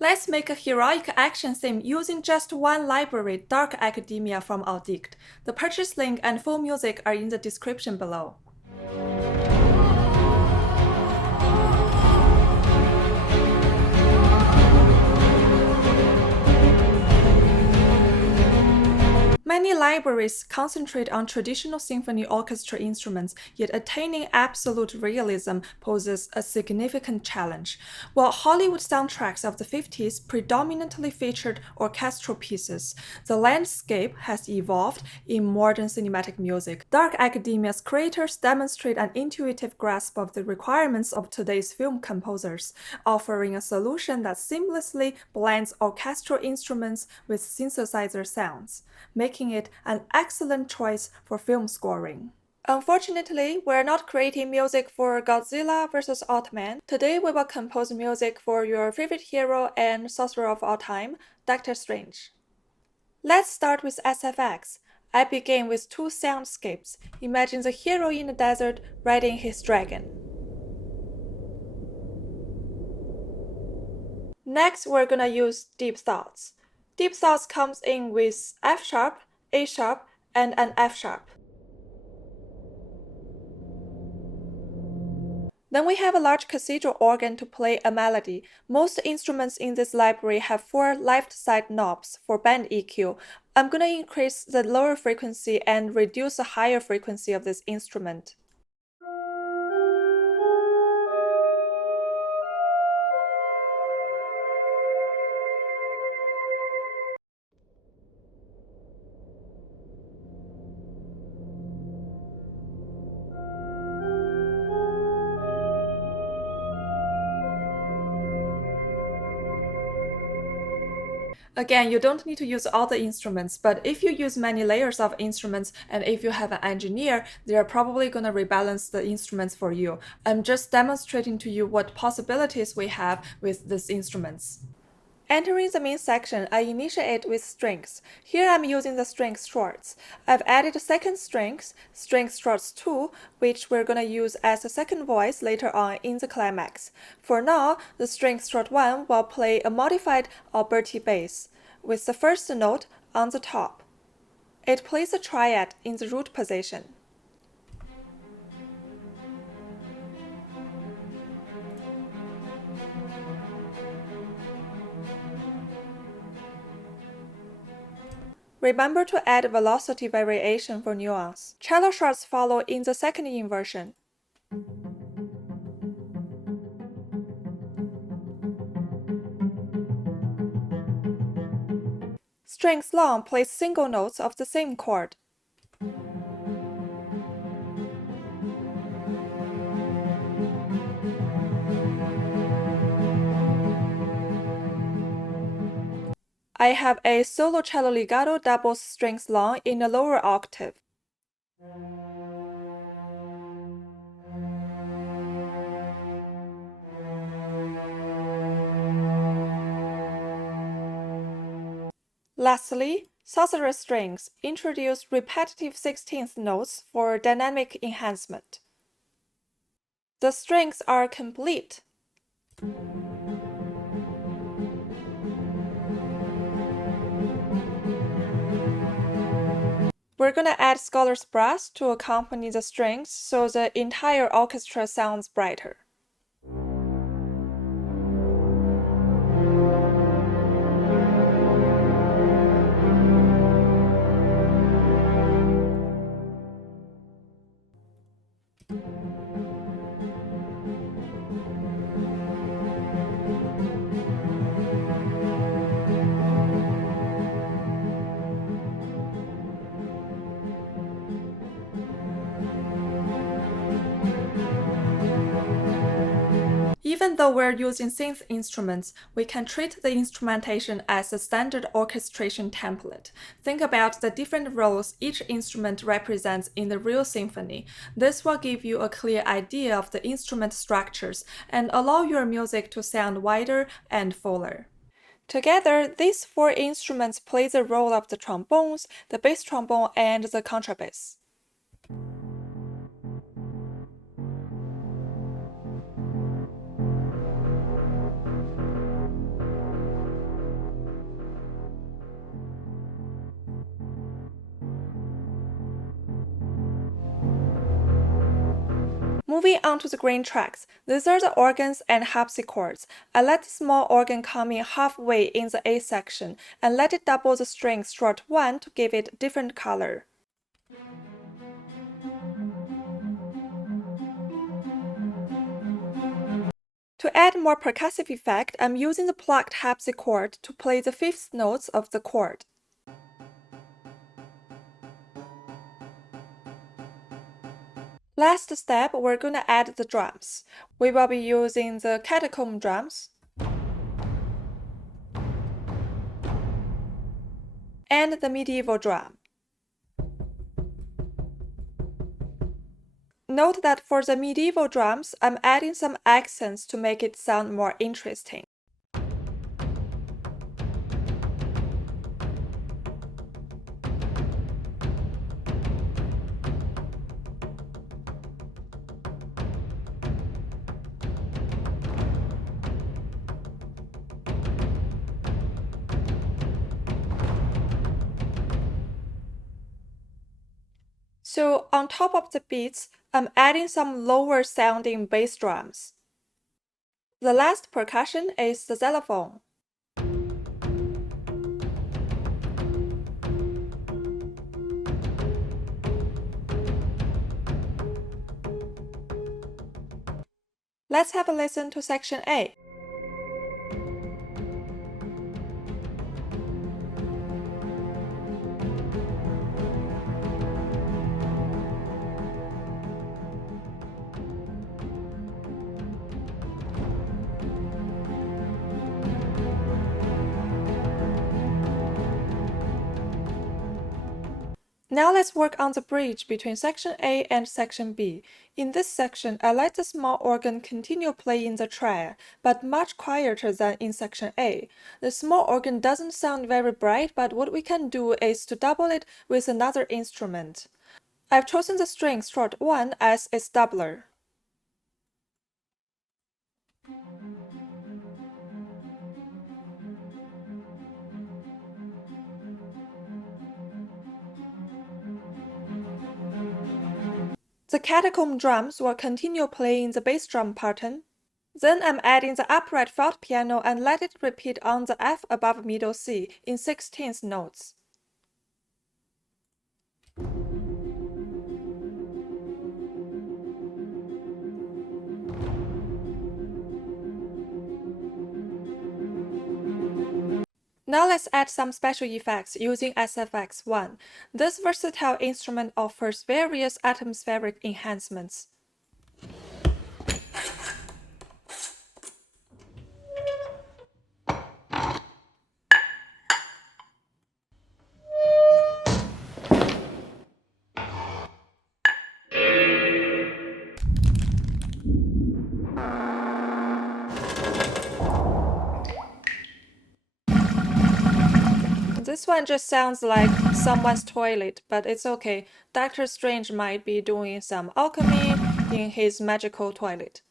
Let's make a heroic action theme using just one library, Dark Academia from Audict. The purchase link and full music are in the description below. Many libraries concentrate on traditional symphony orchestra instruments, yet attaining absolute realism poses a significant challenge. While Hollywood soundtracks of the 50s predominantly featured orchestral pieces, the landscape has evolved in modern cinematic music. Dark Academia's creators demonstrate an intuitive grasp of the requirements of today's film composers, offering a solution that seamlessly blends orchestral instruments with synthesizer sounds, making it an excellent choice for film scoring. Unfortunately, we're not creating music for Godzilla vs. Automan. Today we will compose music for your favorite hero and sorcerer of all time, Doctor Strange. Let's start with SFX. I begin with two soundscapes. Imagine the hero in the desert riding his dragon. Next, we're gonna use Deep Thoughts. Deep Thoughts comes in with F sharp, A sharp, and an F sharp. Then we have a large cathedral organ to play a melody. Most instruments in this library have 4 left side knobs for band EQ. I'm gonna increase the lower frequency and reduce the higher frequency of this instrument. Again, you don't need to use all the instruments, but if you use many layers of instruments and if you have an engineer, they're probably going to rebalance the instruments for you. I'm just demonstrating to you what possibilities we have with these instruments. Entering the main section, I initiate with strings. Here I'm using the string shorts. I've added second strings, string shorts 2, which we're gonna use as a second voice later on in the climax. For now, the string short 1 will play a modified Alberti bass, with the first note on the top. It plays a triad in the root position. Remember to add velocity variation for nuance. Cello shots follow in the second inversion. Strings long plays single notes of the same chord. I have a solo cello legato doubles strings long in a lower octave. Lastly, sorcerer strings introduce repetitive 16th notes for dynamic enhancement. The strings are complete. We're gonna add scholar's brass to accompany the strings so the entire orchestra sounds brighter. Even though we're using synth instruments, we can treat the instrumentation as a standard orchestration template. Think about the different roles each instrument represents in the real symphony. This will give you a clear idea of the instrument structures and allow your music to sound wider and fuller. Together, these 4 instruments play the role of the trombones, the bass trombone, and the contrabass. Moving on to the green tracks, these are the organs and harpsichords. I let the small organ come in halfway in the A section and let it double the string strut 1 to give it different color. To add more percussive effect, I'm using the plucked harpsichord to play the fifth notes of the chord. Last step, we're going to add the drums. We will be using the catacomb drums and the medieval drum. Note that for the medieval drums, I'm adding some accents to make it sound more interesting. So on top of the beats, I'm adding some lower sounding bass drums. The last percussion is the xylophone. Let's have a listen to section A. Now let's work on the bridge between section A and section B. In this section, I let the small organ continue playing the tria, but much quieter than in section A. The small organ doesn't sound very bright, but what we can do is to double it with another instrument. I've chosen the string strut 1 as its doubler. The catacomb drums will continue playing the bass drum pattern. Then I'm adding the upright felt piano and let it repeat on the F above middle C in 16th notes. Now let's add some special effects using SFX1. This versatile instrument offers various atmospheric enhancements. This one just sounds like someone's toilet, but it's okay. Doctor Strange might be doing some alchemy in his magical toilet.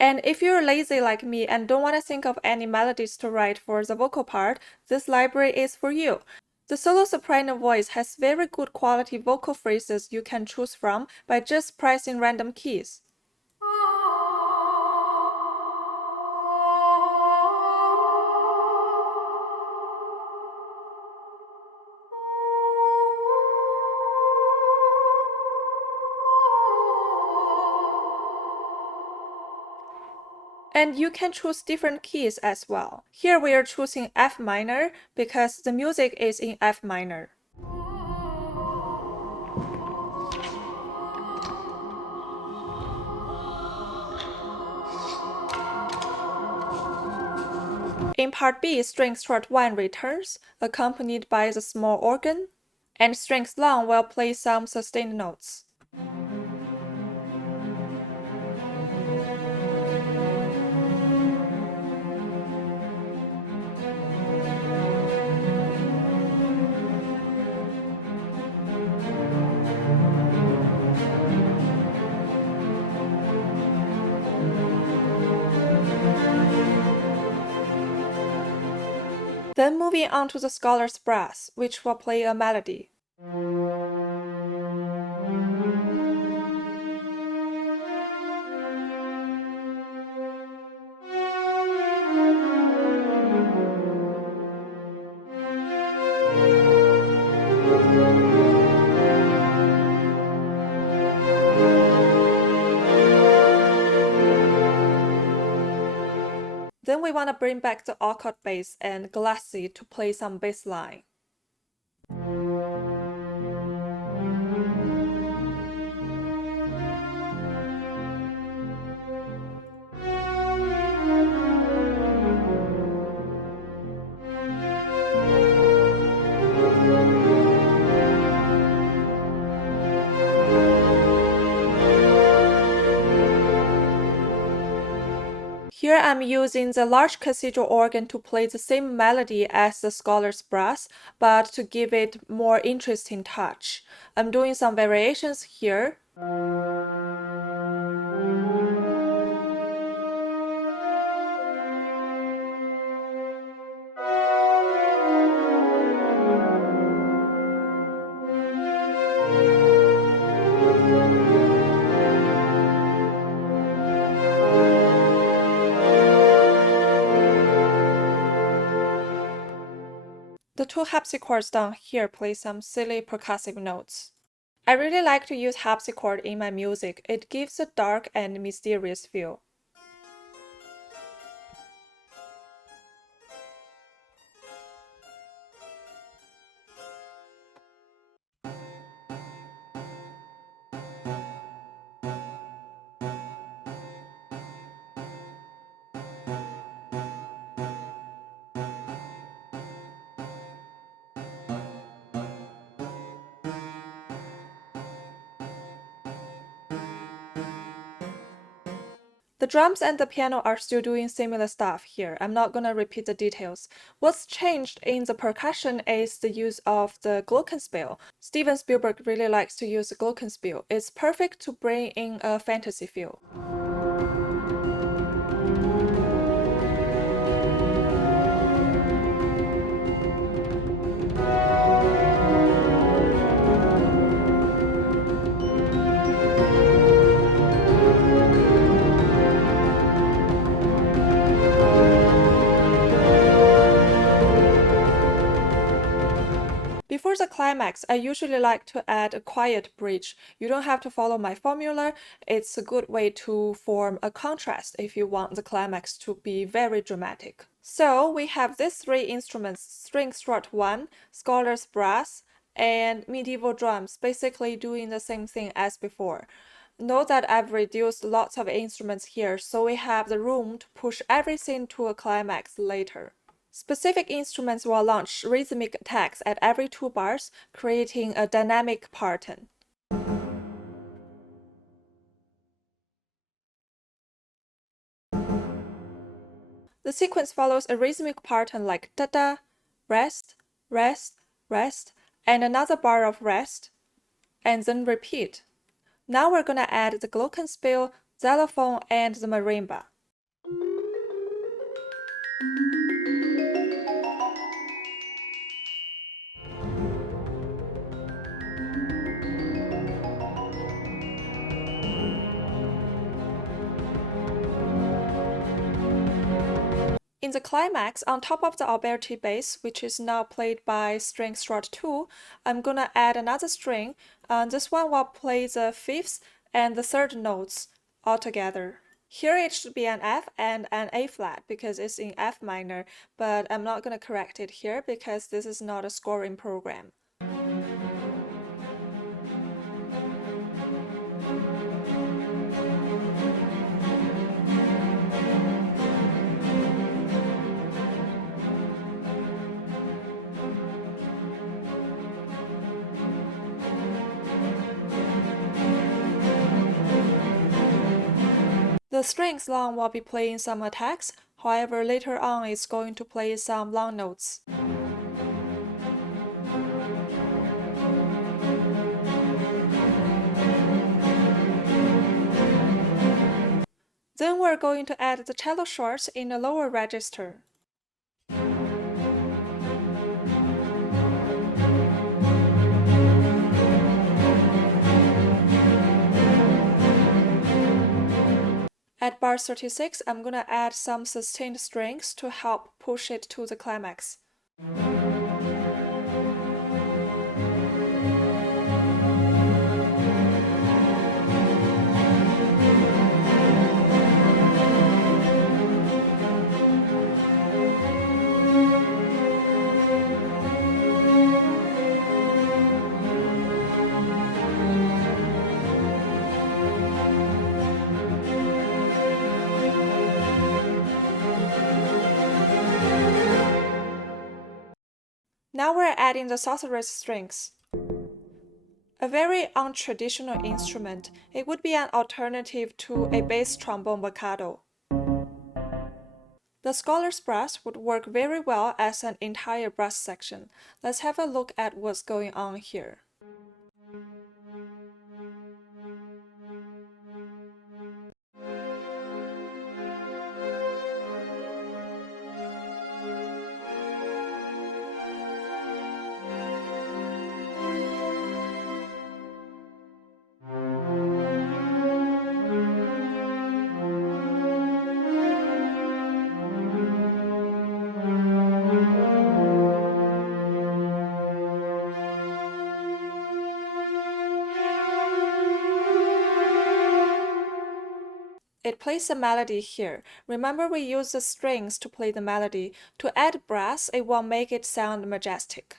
And if you're lazy like me and don't want to think of any melodies to write for the vocal part, this library is for you. The solo soprano voice has very good quality vocal phrases you can choose from by just pressing random keys. And you can choose different keys as well. Here we are choosing F minor because the music is in F minor. In part B, string strut 1 returns, accompanied by the small organ, and strings long will play some sustained notes. Then moving on to the scholar's brass, which will play a melody. Then we want to bring back the awkward bass and glassy to play some bass line. Here I'm using the large cathedral organ to play the same melody as the scholar's brass, but to give it more interesting touch. I'm doing some variations here. The two harpsichords down here play some silly percussive notes. I really like to use harpsichord in my music. It gives a dark and mysterious feel. The drums and the piano are still doing similar stuff here. I'm not gonna repeat the details. What's changed in the percussion is the use of the glockenspiel. Steven Spielberg really likes to use the glockenspiel. It's perfect to bring in a fantasy feel. Before the climax, I usually like to add a quiet bridge. You don't have to follow my formula. It's a good way to form a contrast if you want the climax to be very dramatic. So we have these three instruments, string strut 1, scholar's brass, and medieval drums, basically doing the same thing as before. Note that I've reduced lots of instruments here, so we have the room to push everything to a climax later. Specific instruments will launch rhythmic attacks at every 2 bars, creating a dynamic pattern. The sequence follows a rhythmic pattern like da-da, rest, rest, rest, and another bar of rest, and then repeat. Now we're gonna add the glockenspiel, xylophone, and the marimba. In the climax, on top of the Alberti bass, which is now played by string strut 2, I'm gonna add another string. This one will play the fifth and the third notes all together. Here it should be an F and an A flat because it's in F minor, but I'm not gonna correct it here because this is not a scoring program. The strings long will be playing some attacks, however later on it's going to play some long notes. Then we're going to add the cello shorts in the lower register. At bar 36, I'm gonna add some sustained strings to help push it to the climax. adding the sorceress strings. A very untraditional instrument, it would be an alternative to a bass trombone staccato. The scholar's brass would work very well as an entire brass section. Let's have a look at what's going on here. It plays the melody here. Remember, we use the strings to play the melody. To add brass, it will make it sound majestic.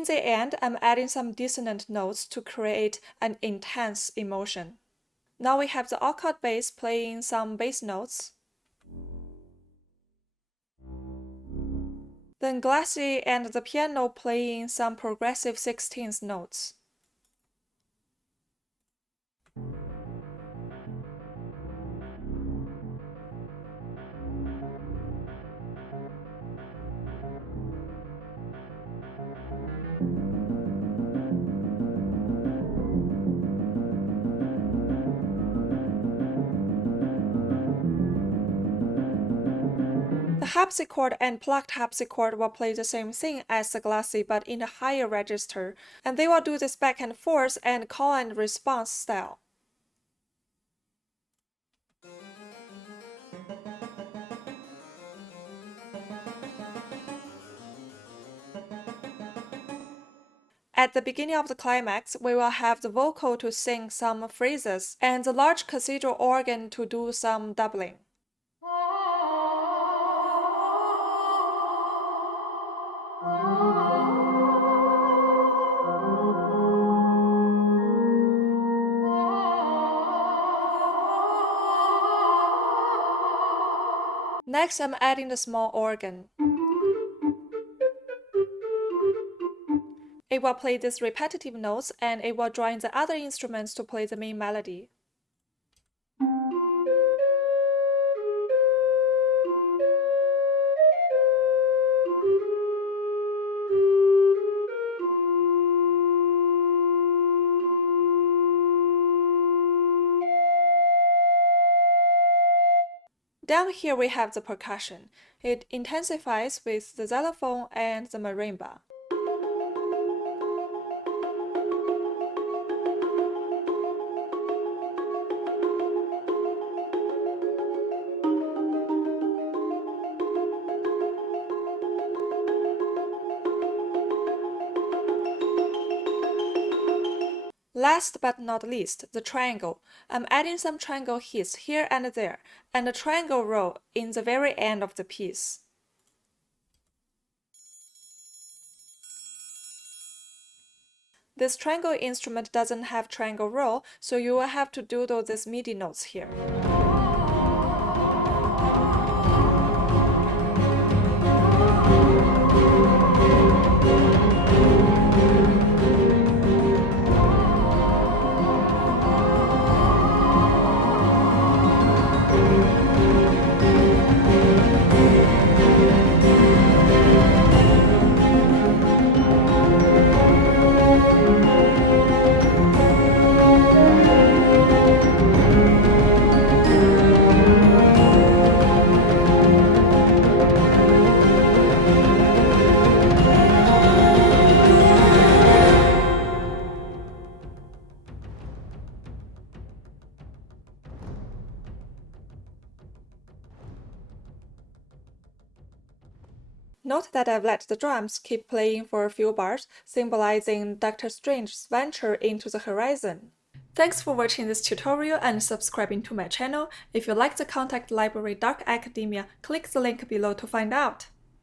In the end, I'm adding some dissonant notes to create an intense emotion. Now we have the occult bass playing some bass notes. Then Glassy and the piano playing some progressive 16th notes. The harpsichord and plucked harpsichord will play the same thing as the Glassy but in a higher register, and they will do this back and forth and call and response style. At the beginning of the climax, we will have the vocal to sing some phrases and the large cathedral organ to do some doubling. Next, I'm adding the small organ. It will play these repetitive notes and it will join the other instruments to play the main melody. Down here we have the percussion. It intensifies with the xylophone and the marimba. Last but not least, the triangle. I'm adding some triangle hits here and there, and a triangle roll in the very end of the piece. This triangle instrument doesn't have triangle roll, so you will have to doodle these MIDI notes here. Note that I've let the drums keep playing for a few bars, symbolizing Doctor Strange's venture into the horizon. Thanks for watching this tutorial and subscribing to my channel. If you'd like to contact Library Dark Academia, click the link below to find out.